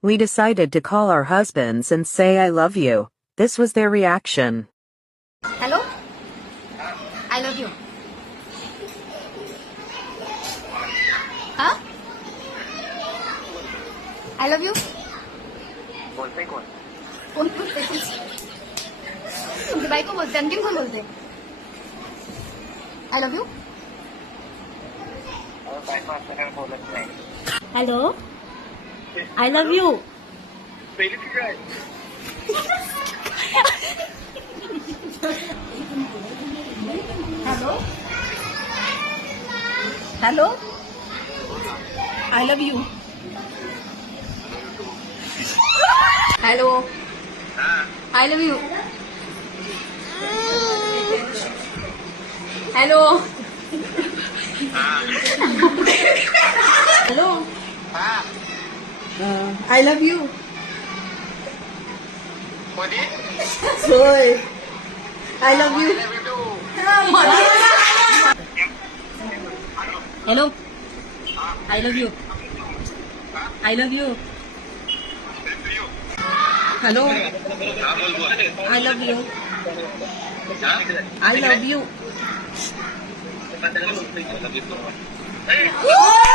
We decided to call our husbands and say I love you. This was their reaction. Hello? I love you. Huh? I love you? बोलते कोण? कोण बोलते? तुमची बायको बोलते. आणखीन कोण बोलते? I love you? बायको असं काय बोलत नाही. Hello I love you. पहिली ती काय? Hello I love you. Hello I love you. Hello hello I love you. कोणी? होय I love you. Hello I love you. I love you. Hello हा बोल बोल. I love you. हा? I love you. A!